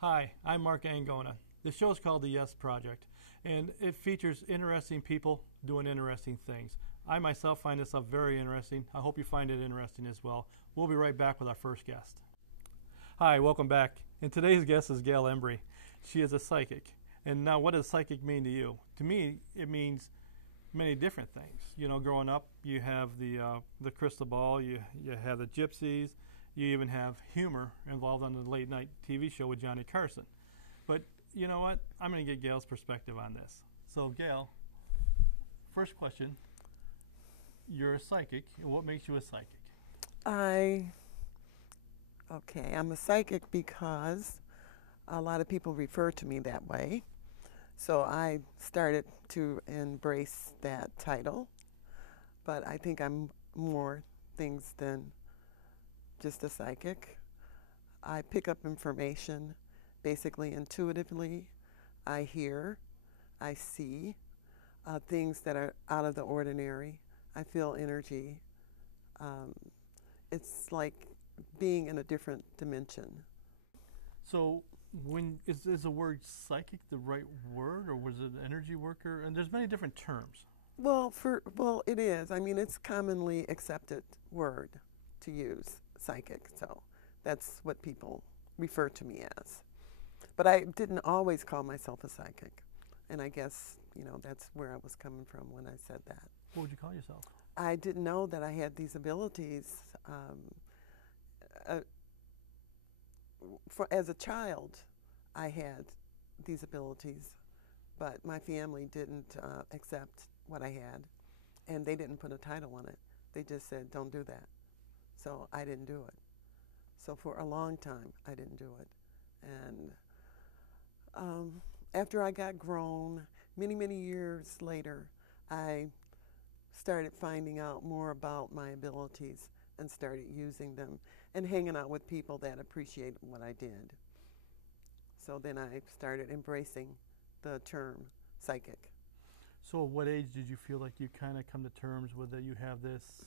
Hi, I'm Mark Angona. The show is called The Yes Project, and it features interesting people doing interesting things. I myself find this stuff very interesting. I hope you find it interesting as well. We'll be right back with our first guest. Hi, welcome back. And today's guest is Gail Embry. She is a psychic. And now, what does psychic mean to you? To me, it means many different things. You know, growing up, you have the crystal ball, you have the gypsies, you even have humor involved on the late night TV show with Johnny Carson. But you know what? I'm going to get Gail's perspective on this. So, Gail, first question. You're a psychic. What makes you a psychic? I'm a psychic because a lot of people refer to me that way. So I started to embrace that title. But I think I'm more things than just a psychic. I pick up information basically intuitively. I hear, I see things that are out of the ordinary. I feel energy. It's like being in a different dimension. So, is the word psychic the right word, or was it energy worker? And there's many different terms. Well, it is. I mean, it's commonly accepted word to use, psychic. So that's what people refer to me as. But I didn't always call myself a psychic, and I guess that's where I was coming from when I said that. What would you call yourself? I didn't know that I had these abilities. As a child, I had these abilities, but my family didn't accept what I had, and they didn't put a title on it. They just said, "Don't do that." So I didn't do it. So for a long time, I didn't do it. And after I got grown, many years later, I started finding out more about my abilities and started using them and hanging out with people that appreciated what I did. So then I started embracing the term psychic. So at what age did you feel like you kind of come to terms with that you have this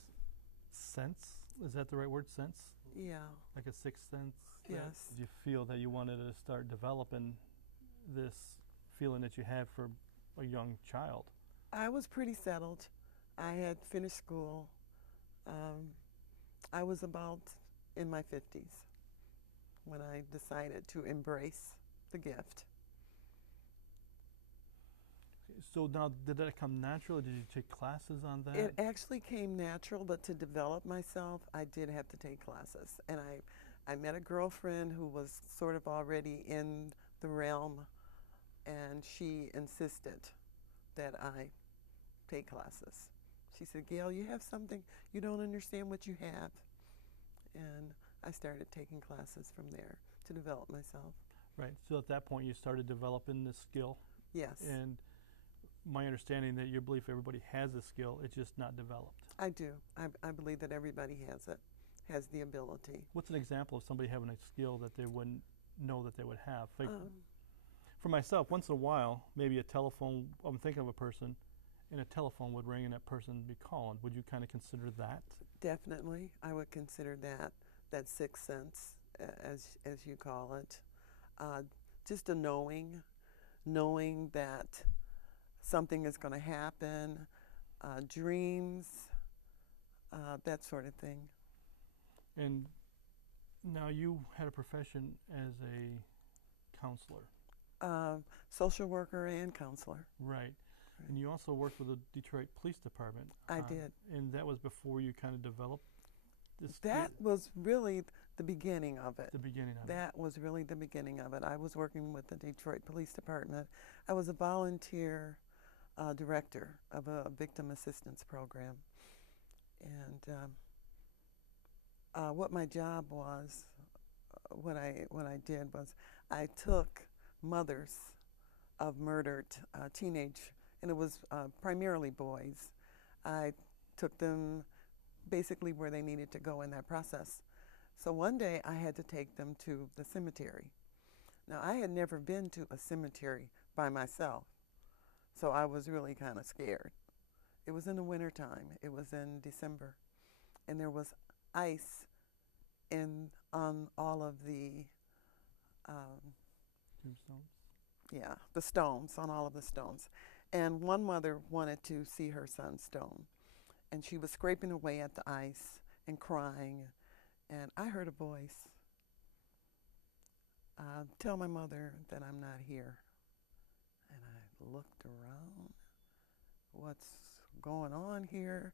sense? Is that the right word, sense? Yeah. Like a sixth sense? Yes. Did you feel that you wanted to start developing this feeling that you had for a young child? I was pretty settled. I had finished school. I was about in my 50s when I decided to embrace the gift. So now, did that come natural? Did you take classes on that? It actually came natural, but to develop myself, I did have to take classes. And I met a girlfriend who was sort of already in the realm, and she insisted that I take classes. She said, "Gail, you have something, you don't understand what you have." And I started taking classes from there to develop myself. Right. So at that point, you started developing this skill. Yes. And my understanding that you believe everybody has a skill, it's just not developed. I do. I believe that everybody has it, has the ability. What's an example of somebody having a skill that they wouldn't know that they would have? Like, for myself, once in a while, maybe a telephone, I'm thinking of a person, and a telephone would ring and that person would be calling. Would you kind of consider that? Definitely. I would consider that sixth sense, as you call it. Just a knowing that something is going to happen, dreams, that sort of thing. And now you had a profession as a counselor. Social worker and counselor. Right. And you also worked with the Detroit Police Department. I did. And that was before you kind of developed this That was really the beginning of it. The beginning of it. That was really the beginning of it. I was working with the Detroit Police Department. I was a volunteer director of a victim assistance program. And what my job was, what I did was I took mothers of murdered teenage, and it was primarily boys. I took them basically where they needed to go in that process. So one day I had to take them to the cemetery. Now I had never been to a cemetery by myself. So I was really kind of scared. It was in the wintertime. It was in December. And there was ice on all of the Tombstones. yeah, the stones, on all of the stones. And one mother wanted to see her son's stone. And she was scraping away at the ice and crying. And I heard a voice, tell my mother that I'm not here. And I looked around. What's going on here?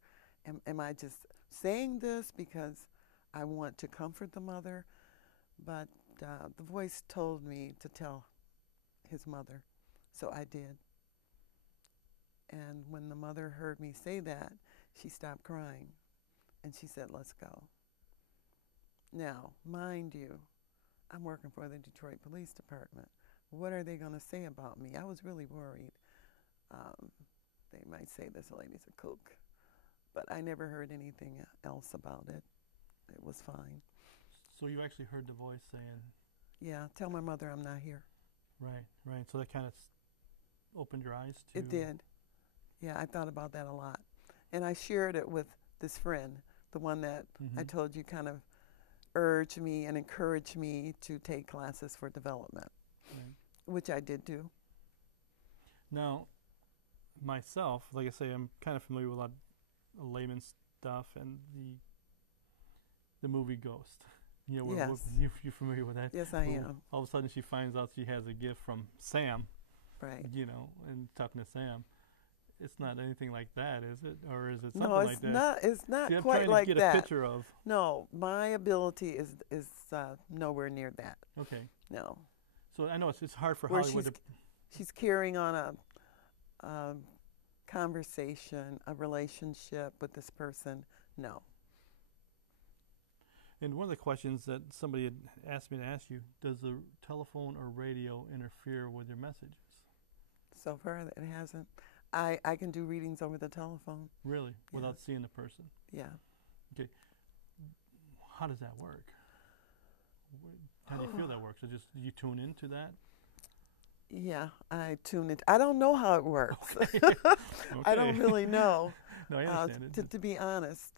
Am I just saying this because I want to comfort the mother? But the voice told me to tell his mother, so I did. And when the mother heard me say that, she stopped crying and she said, let's go. Now, mind you, I'm working for the Detroit Police Department. What are they going to say about me? I was really worried. They might say this lady's a kook, but I never heard anything else about it. It was fine. So you actually heard the voice saying, yeah, tell my mother I'm not here. Right, right. So that kind of opened your eyes to... It did. Yeah, I thought about that a lot. And I shared it with this friend, the one that I told you kind of urged me and encouraged me to take classes for development, which I did do. Now, myself, like I say, I'm kind of familiar with a lot of layman stuff and the movie Ghost. You know, yes. You're familiar with that? Yes, I am. All of a sudden she finds out she has a gift from Sam. Right. You know, and talking to Sam. It's not anything like that, is it? Or is it something no, like that? No, it's not See, quite like that. I'm trying to get a picture of. No, my ability is nowhere near that. Okay. No. So I know it's hard for Where Hollywood to... She's carrying on a conversation, a relationship with this person. No. And one of the questions that somebody had asked me to ask you, does the telephone or radio interfere with your messages? So far, it hasn't. I can do readings over the telephone. Really? Yeah. Without seeing the person? Yeah. Okay. How does that work? How do you feel that works? So just you tune into that? Yeah, I tune it. I don't know how it works. Okay. I don't really know. No, I understand it. To be honest,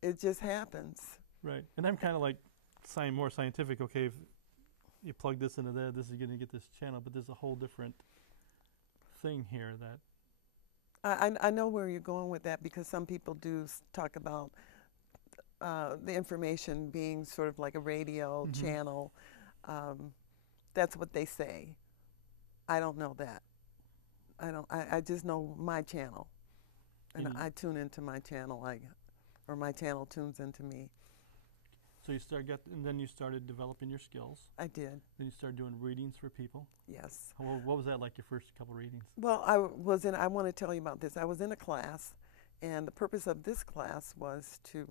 it just happens. Right. And I'm kind of like more scientific. Okay, if you plug this into there, this is going to get this channel, but there's a whole different thing here that... I know where you're going with that, because some people do talk about the information being sort of like a radio channel. That's what they say. I don't know that. I just know my channel, and I tune into my channel, or my channel tunes into me. So and then you started developing your skills. I did. Then you started doing readings for people. Yes. What was that like, your first couple readings? Well, I want to tell you about this. I was in a class, and the purpose of this class was to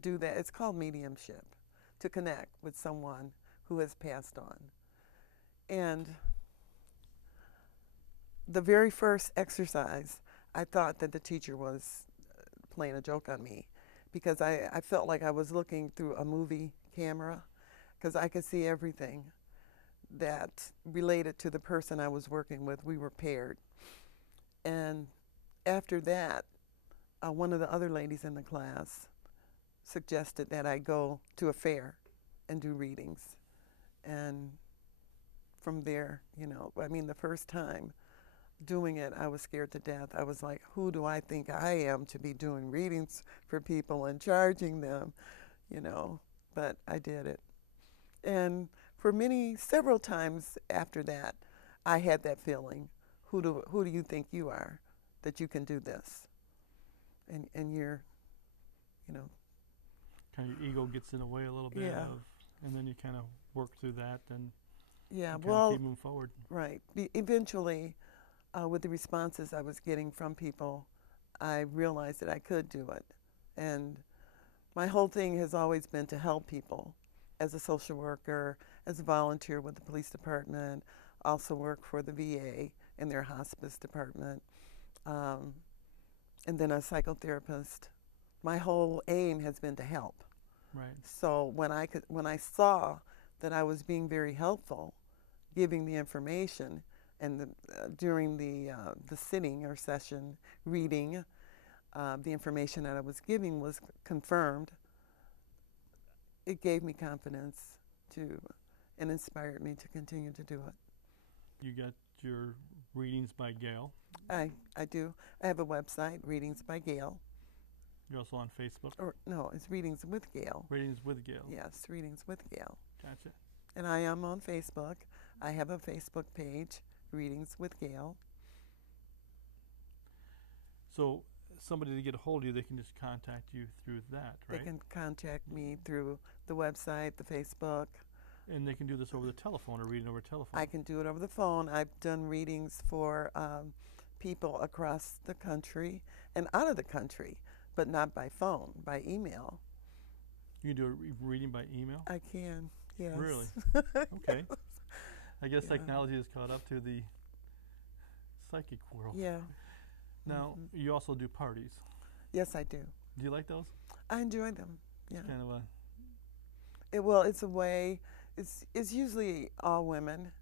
do that. It's called mediumship, to connect with someone who has passed on. And the very first exercise, I thought that the teacher was playing a joke on me, because I felt like I was looking through a movie camera, because I could see everything that related to the person I was working with. We were paired. And after that, one of the other ladies in the class suggested that I go to a fair and do readings. And from there, the first time doing it, I was scared to death. I was like, who do I think I am to be doing readings for people and charging them, but I did it. And for several times after that, I had that feeling, who do you think you are, that you can do this? And you're, kind of your ego gets in the way a little bit, yeah. And then you kind of work through that and yeah, keep moving forward. Right. Eventually, with the responses I was getting from people, I realized that I could do it. And my whole thing has always been to help people as a social worker, as a volunteer with the police department, also work for the VA in their hospice department, and then a psychotherapist. My whole aim has been to help. Right. So when I saw that I was being very helpful, giving the information, and during the sitting or session reading, the information that I was giving was confirmed. It gave me confidence to, and inspired me to continue to do it. You got your Readings by Gail. I do. I have a website, Readings by Gail. You're also on Facebook. Or no, it's Readings with Gail. Readings with Gail. Yes, Readings with Gail. Gotcha. And I am on Facebook. I have a Facebook page, Readings with Gail. So somebody to get a hold of you, they can just contact you through that, right? They can contact me through the website, the Facebook. And they can do this over the telephone or reading over telephone. I can do it over the phone. I've done readings for people across the country and out of the country, but not by phone, by email. You can do a reading by email? I can, yes. Really? Okay. I guess technology has caught up to the psychic world. Yeah. Now, you also do parties. Yes, I do. Do you like those? I enjoy them, yeah. Kind of a... Well, it's a way, it's usually all women,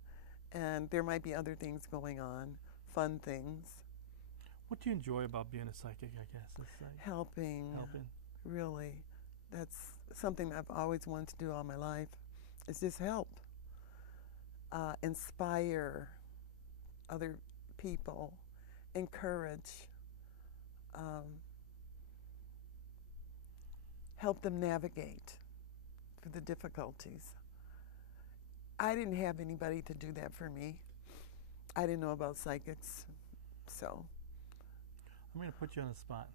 and there might be other things going on, fun things. What do you enjoy about being a psychic, I guess? It's like helping. Really. That's something I've always wanted to do all my life, is just help. Inspire other people, encourage, help them navigate through the difficulties. I didn't have anybody to do that for me. I didn't know about psychics, so. I'm going to put you on the spot.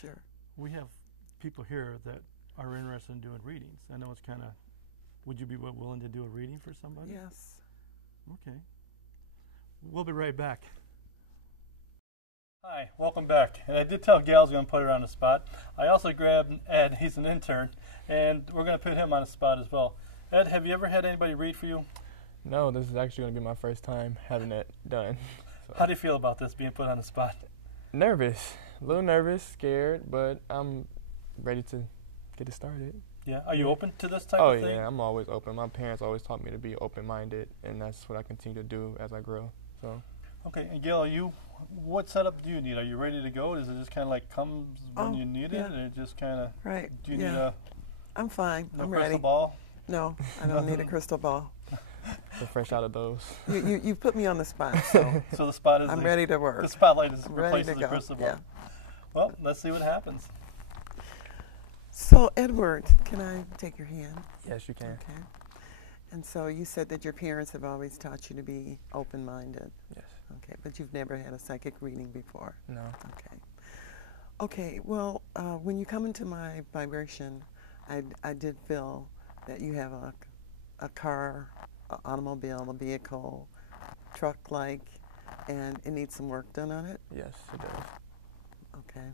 Sure. We have people here that are interested in doing readings. I know it's kind of, would you be willing to do a reading for somebody? Yes. Okay. We'll be right back. Hi, welcome back. And I did tell Gail I was going to put her on the spot. I also grabbed Ed, he's an intern, and we're going to put him on the spot as well. Ed, have you ever had anybody read for you? No, this is actually going to be my first time having it done. So. How do you feel about this, being put on the spot? Nervous. A little nervous, scared, but I'm ready to get it started. Yeah. Are you open to this type of thing? Oh, yeah, I'm always open. My parents always taught me to be open-minded, and that's what I continue to do as I grow. So. Okay, and Gail, what setup do you need? Are you ready to go? Does it just kind of like comes when you need it, and it just kind of... Right. Do you need a... I'm fine. I'm ready. Crystal ball? No, I don't need a crystal ball. We're fresh out of those. You put me on the spot, so, so the spot is... I'm ready to work. The spotlight is I'm replaces ready to the go. crystal ball. Yeah. Well, let's see what happens. So, Edward, can I take your hand? Yes, you can. Okay. And so you said that your parents have always taught you to be open-minded. Yes. Okay, but you've never had a psychic reading before. No. Okay. Okay, well, when you come into my vibration, I did feel that you have a car, an automobile, a vehicle, truck-like, and it needs some work done on it? Yes, it does. Okay.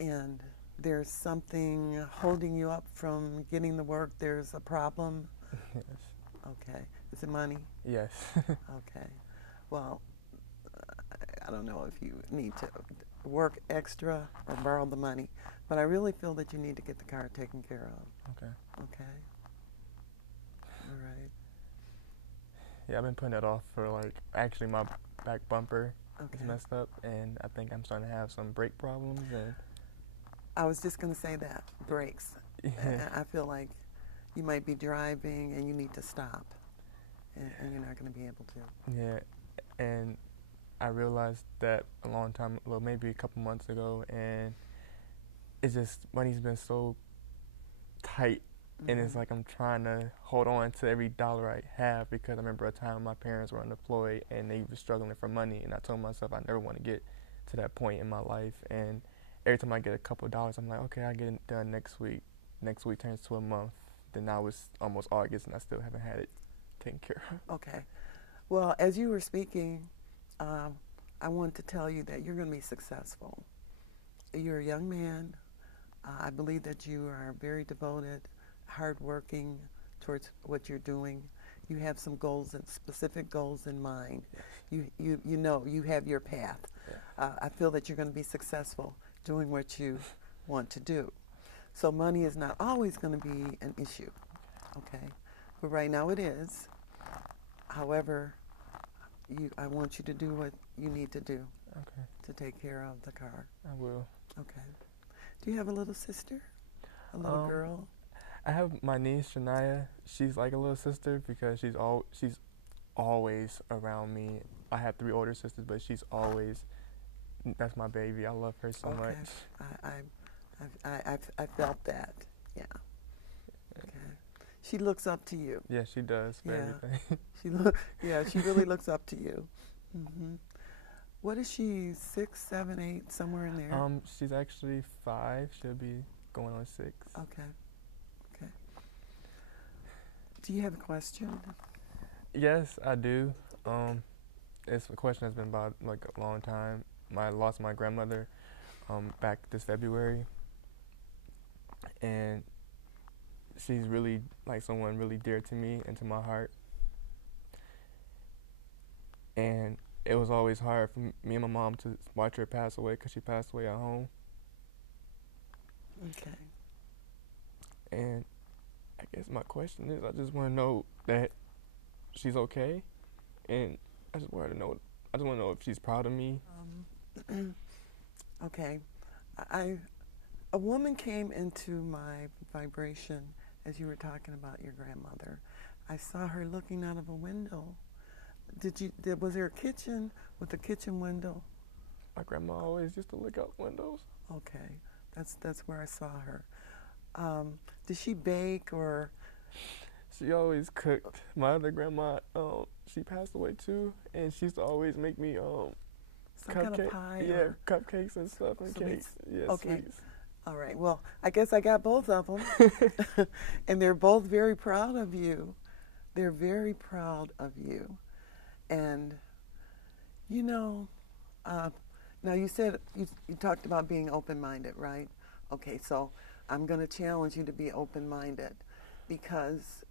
And there's something holding you up from getting the work? There's a problem? Yes. Okay. Is it money? Yes. Okay. Well, I don't know if you need to work extra or borrow the money, but I really feel that you need to get the car taken care of. Okay. Okay? All right. Yeah, I've been putting it off for actually my back bumper Okay. is messed up, and I think I'm starting to have some brake problems. And I was just going to say that, brakes. yeah. I feel like you might be driving and you need to stop, and you're not going to be able to. Yeah, and I realized that a long time, well, maybe a couple months ago, and it's just money's been so tight, and it's like I'm trying to hold on to every dollar I have, because I remember a time when my parents were unemployed and they were struggling for money, and I told myself I never want to get to that point in my life. And every time I get a couple of dollars, I'm like, okay, I'll get it done next week. Next week turns to a month. Then now it's almost August, and I still haven't had it taken care of. Okay. Well, as you were speaking, I want to tell you that you're going to be successful. You're a young man. I believe that you are very devoted, hardworking towards what you're doing. You have some goals and specific goals in mind. Yes. You know, you have your path. Yeah. I feel that you're going to be successful doing what you want to do. So money is not always going to be an issue, okay? But right now it is. However, I want you to do what you need to do Okay, to take care of the car. I will. Okay. Do you have a little sister? A little girl? I have my niece Shania. She's like a little sister because she's always around me. I have 3 older sisters, but she's always, that's my baby. I love her so much. I felt that. Yeah. Okay. She looks up to you. Yeah, she does for everything. She really looks up to you. Hmm. What is she? 6, 7, 8, somewhere in there? She's actually 5. She'll be going on 6. Okay. Okay. Do you have a question? Yes, I do. It's a question that's been about like a long time. I lost my grandmother back this February, and she's really like someone really dear to me and to my heart. And it was always hard for me and my mom to watch her pass away because she passed away at home. Okay. And I guess my question is, I just want to know that she's okay, and I just want to know if she's proud of me. Okay. A woman came into my vibration as you were talking about your grandmother. I saw her looking out of a window. Was there a kitchen with a kitchen window? My grandma always used to look out windows. Okay, that's where I saw her. Did she bake or? She always cooked. My other grandma, she passed away too, and she used to always make me Some kind of pie? Yeah, cupcakes and stuff and Sweets? cakes. Yeah, Okay. sweets. All right. Well, I guess I got both of them, and they're both very proud of you. They're very proud of you, and now you said you talked about being open-minded, right? Okay, so I'm going to challenge you to be open-minded because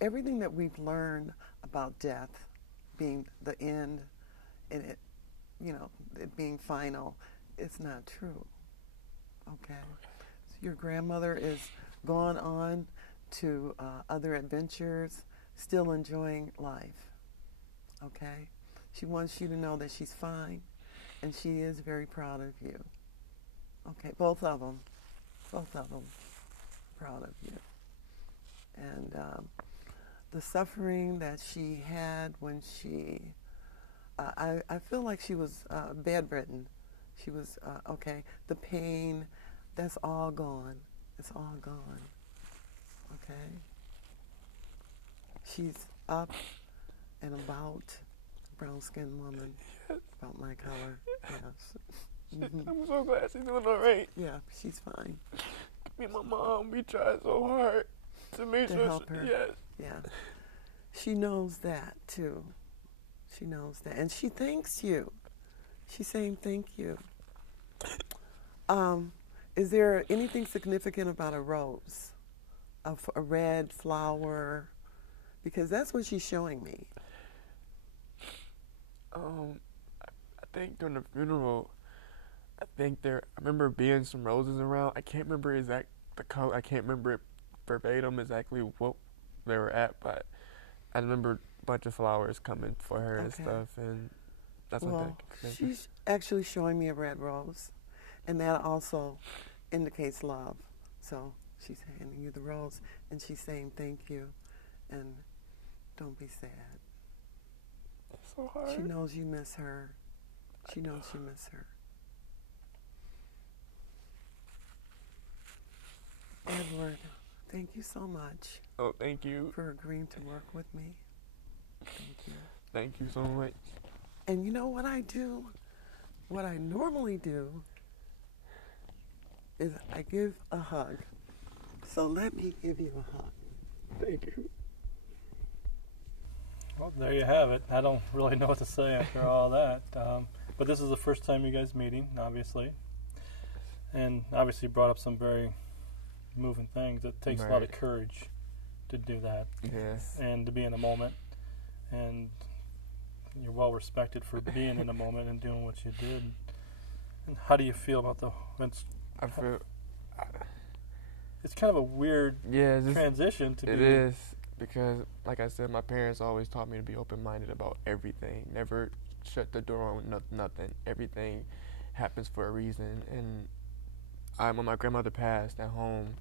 everything that we've learned about death being the end and it being final, it's not true. Okay? So your grandmother is gone on to other adventures, still enjoying life. Okay? She wants you to know that she's fine, and she is very proud of you. Okay, both of them proud of you. And the suffering that she had when I feel like she was bedridden. She was, okay, the pain, that's all gone. It's all gone. Okay? She's up and about, brown-skinned woman, about my color. Yes. Mm-hmm. I'm so glad she's doing all right. Yeah, she's fine. Me and my mom, we tried so hard to make sure help her. Yes. Yeah. She knows that, too. She knows that. And she thanks you. She's saying thank you. Is there anything significant about a rose? A red flower? Because that's what she's showing me. I think during the funeral, I remember being some roses around. I can't remember the color. I can't remember it verbatim exactly what they were at, but I remember a bunch of flowers coming for her and stuff, and that's what that. She's actually showing me a red rose, and that also indicates love. So she's handing you the rose, and she's saying thank you, and don't be sad. It's so hard. She knows you miss her. She knows you miss her. Edward, thank you so much. Oh, thank you. For agreeing to work with me. Thank you. Thank you so much. And you know what I do? What I normally do is I give a hug. So let me give you a hug. Thank you. Well, there you have it. I don't really know what to say after all that. But this is the first time you guys meeting, obviously. And obviously brought up some very moving things. It takes a lot of courage to do that. Yes. And to be in the moment. And you're well respected for being in the moment and doing what you did. And how do you feel about I feel... It's kind of a weird transition to It be... is. because, like I said, my parents always taught me to be open-minded about everything. Never shut the door on nothing. Everything happens for a reason. And when my grandmother passed at home,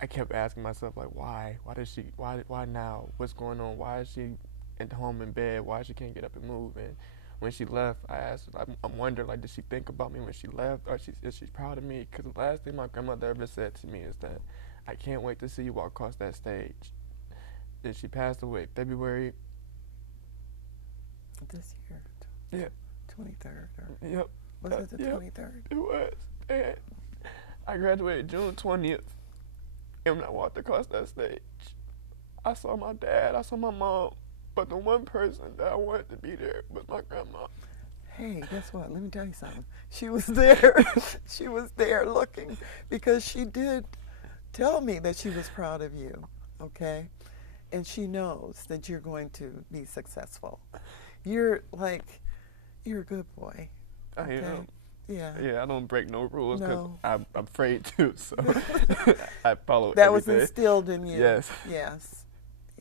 I kept asking myself, like, why? Why does she? Why now? What's going on? Why is she at home in bed? Why she can't get up and move? And when she left, I asked, I wondered, like, did she think about me when she left, or is she proud of me? Because the last thing my grandmother ever said to me is that, I can't wait to see you walk across that stage. And she passed away February. This year. Yeah. 23rd. Yep. Was it the 23rd? It was. And I graduated June 20th. And when I walked across that stage, I saw my dad, I saw my mom, but the one person that I wanted to be there was my grandma. Hey, guess what? Let me tell you something. She was there. She was there looking, because she did tell me that she was proud of you, okay? And she knows that you're going to be successful. You're a good boy. I am. Yeah. Yeah, I don't break no rules because No. I'm afraid to, so I follow That everything. was instilled in you. Yes. Yes.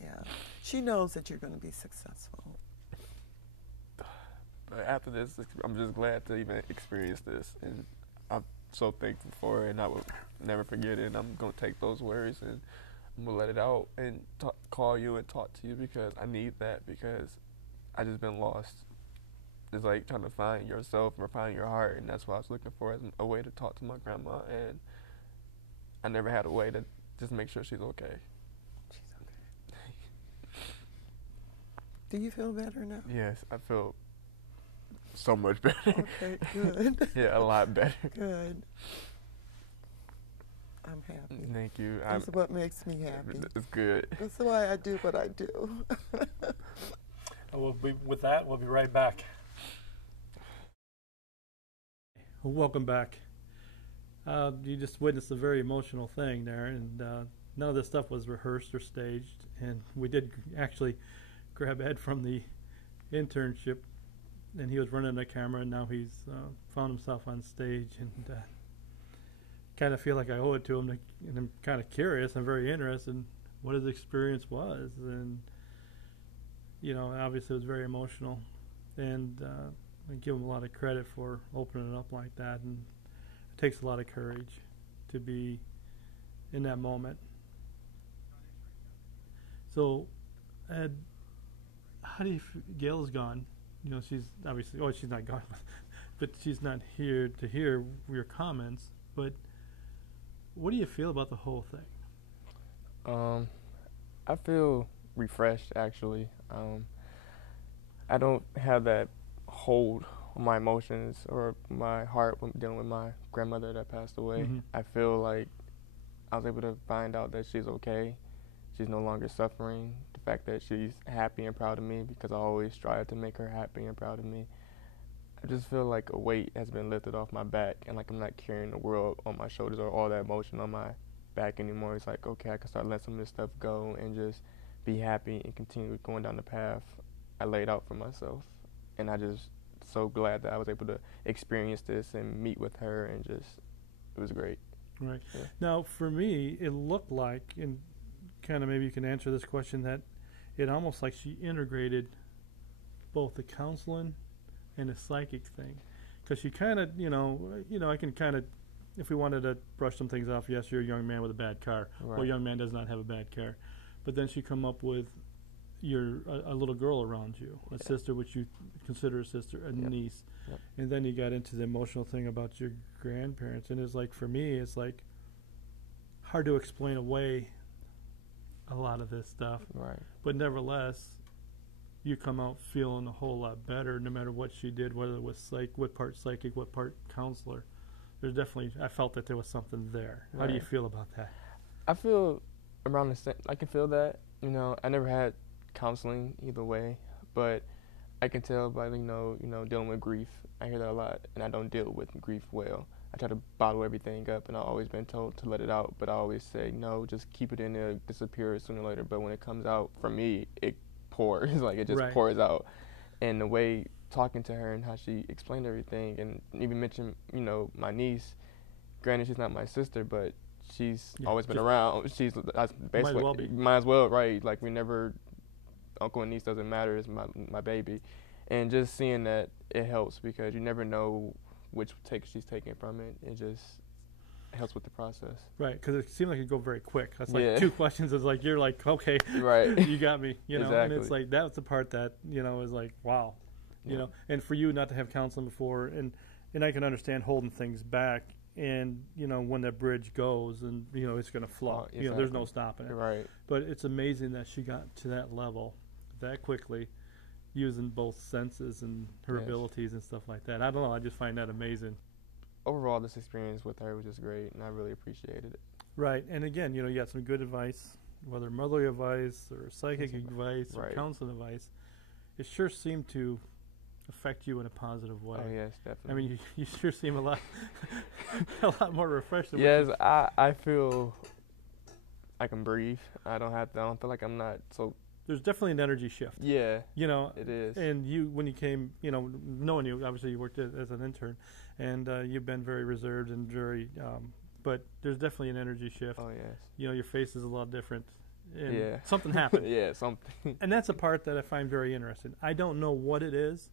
Yeah. She knows that you're going to be successful. But after this, I'm just glad to even experience this, and I'm so thankful for it, and I will never forget it. And I'm going to take those words and I'm going to let it out and call you and talk to you, because I need that, because I just been lost. It's like trying to find yourself or find your heart, and that's what I was looking for, as a way to talk to my grandma, and I never had a way to just make sure she's okay. She's okay. Do you feel better now? Yes, I feel so much better. Okay, good. Yeah, a lot better. Good. I'm happy. Thank you. That's what makes me happy. It's good. That's why I do what I do. With that, we'll be right back. Welcome back. You just witnessed a very emotional thing there, and none of this stuff was rehearsed or staged. And we did actually grab Ed from the internship, and he was running the camera, and now he's found himself on stage, and kind of feel like I owe it to him, and I'm kind of curious. I'm very interested in what his experience was, and obviously it was very emotional, and I give him a lot of credit for opening it up like that, and it takes a lot of courage to be in that moment. So, Ed, how do you Gail's gone? She's obviously, she's not gone, but she's not here to hear your comments. But what do you feel about the whole thing? I feel refreshed, actually. I don't have that hold on my emotions or my heart when dealing with my grandmother that passed away. Mm-hmm. I feel like I was able to find out that she's okay. She's no longer suffering. The fact that she's happy and proud of me, because I always strive to make her happy and proud of me. I just feel like a weight has been lifted off my back, and like I'm not carrying the world on my shoulders or all that emotion on my back anymore. It's like, okay, I can start letting some of this stuff go and just be happy and continue going down the path I laid out for myself. And I just so glad that I was able to experience this and meet with her, and it was great. Right. Yeah. Now, for me, it looked like, and kind of maybe you can answer this question, that it almost like she integrated both the counseling and the psychic thing, because she kind of, I can kind of, if we wanted to brush some things off, yes, you're a young man with a bad car. Right. Well, a young man does not have a bad car, but then she come up with a little girl around you, a sister, which you consider a sister, a niece, and then you got into the emotional thing about your grandparents, and it's like, for me, it's like hard to explain away a lot of this stuff, Right. but nevertheless, you come out feeling a whole lot better, no matter what she did, whether it was what part psychic, what part counselor. There's definitely, I felt that there was something there. How do you feel about that? I feel around the same. I can feel that. I never had counseling either way, but I can tell by dealing with grief. I hear that a lot, and I don't deal with grief well. I try to bottle everything up, and I've always been told to let it out, but I always say no, just keep it in there, disappear sooner or later. But when it comes out, for me, it pours. Like, it just pours out. And the way talking to her and how she explained everything, and even mentioned my niece, granted she's not my sister, but she's Yeah, always been just- around. She's that's basically well be. might as well, right? Like we never, uncle and niece doesn't matter. It's my baby, and just seeing that it helps because you never know which take she's taking from it. It just helps with the process. Right, because it seemed like it go very quick. That's like Yeah. 2 questions. It's like you're like, okay, Right. you got me. You know, and it's Exactly. like that's the part that is like, wow, you Yeah. know. And for you not to have counseling before, and I can understand holding things back, and when that bridge goes, and it's going to flow. Oh, There's no exactly. stopping it. Right. But it's amazing that she got to that level that quickly, using both senses and her Yes. abilities and stuff like that. I don't know. I just find that amazing. Overall, this experience with her was just great, and I really appreciated it. Right, and again, you got some good advice, whether motherly advice or psychic Yes, advice or right. counseling advice. It sure seemed to affect you in a positive way. Oh yes, definitely. I mean, you sure seem a lot more refreshed. Than what yes, you- I feel I can breathe. I don't feel like I'm not so. there's definitely an energy shift. Yeah, It is. and you, when you came, knowing you, obviously you worked as an intern, and you've been very reserved and very, but there's definitely an energy shift. Oh yes. Your face is a lot different, and Yeah. something happened. Yeah, something. And that's a part that I find very interesting. I don't know what it is,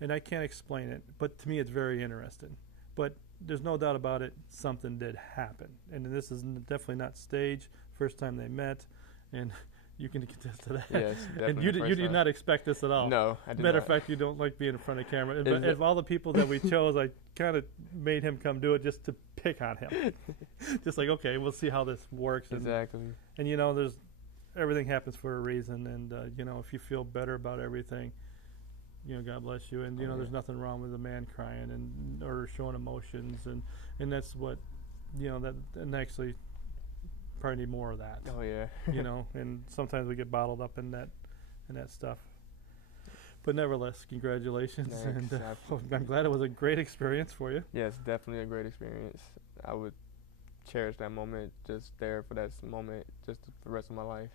and I can't explain it, but to me it's very interesting. But there's no doubt about it, something did happen. And this is definitely not staged. First time they met, and you can attest to that. Yes, And definitely. you the did first time. not expect this at all. No, I did Matter not. of fact, you don't like being in front of camera. Is But it- of all the people that we chose, I kind of made him come do it just to pick on him. Just like, okay, we'll see how this works. Exactly. And there's everything happens for a reason. And if you feel better about everything, God bless you. And Oh, yeah. there's nothing wrong with a man crying and or showing emotions. And that's what and actually probably need more of that. Oh yeah. And sometimes we get bottled up in that stuff. But nevertheless, congratulations, Thanks. and I'm glad it was a great experience for you. Yes, definitely a great experience. I would cherish that moment, just there for that moment, just for the rest of my life.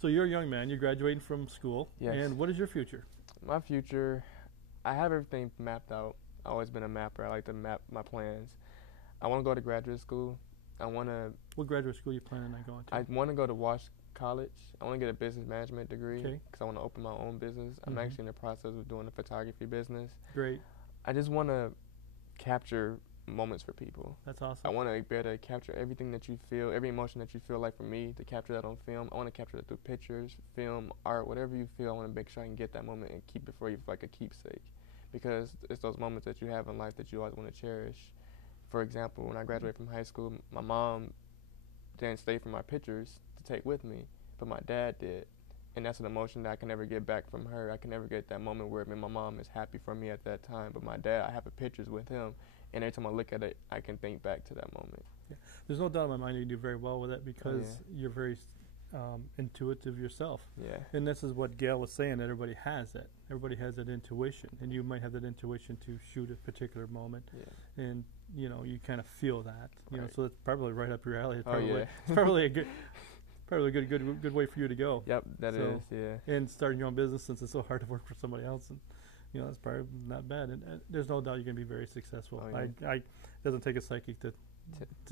So you're a young man. You're graduating from school. Yes. And what is your future? My future, I have everything mapped out. I've always been a mapper. I like to map my plans. I want to go to graduate school. What graduate school are you planning on going to? I want to go to Wash College. I want to get a business management degree Okay. because I want to open my own business. I'm Mhm. actually in the process of doing a photography business. Great. I just want to capture moments for people. That's awesome. I want to be able to capture everything that you feel, every emotion that you feel. Like for me, to capture that on film, I want to capture that through pictures, film, art, whatever you feel. I want to make sure I can get that moment and keep it for you like a keepsake, because it's those moments that you have in life that you always want to cherish. For example, when I graduated from high school, my mom didn't stay for my pictures to take with me, but my dad did. And that's an emotion that I can never get back from her. I can never get that moment where my mom is happy for me at that time. But my dad, I have the pictures with him, and every time I look at it, I can think back to that moment. There's no doubt in my mind you do very well with it because you're very intuitive yourself. Yeah. And this is what Gail was saying, that everybody has that. Everybody has that intuition. And you might have that intuition to shoot a particular moment. Yeah. And, you kind of feel that. Right. So it's probably right up your alley. It's Oh, probably, yeah. it's probably a good way for you to go. Yep, that is. So- Yeah. And starting your own business, since it's so hard to work for somebody else, and that's probably not bad. And there's no doubt you're going to be very successful. Oh, yeah. It doesn't take a psychic to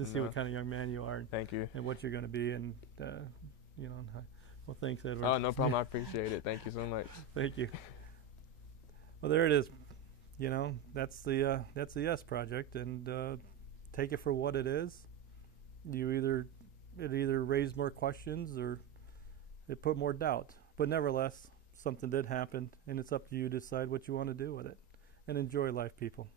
see No. what kind of young man you are Thank you. and what you're going to be. And well, thanks, Edward. Oh, no problem. I appreciate it. Thank you so much. Thank you. Well, there it is. That's the Yes Project, and take it for what it is. It either raised more questions or it put more doubt. But nevertheless, something did happen, and it's up to you to decide what you want to do with it. And enjoy life, people.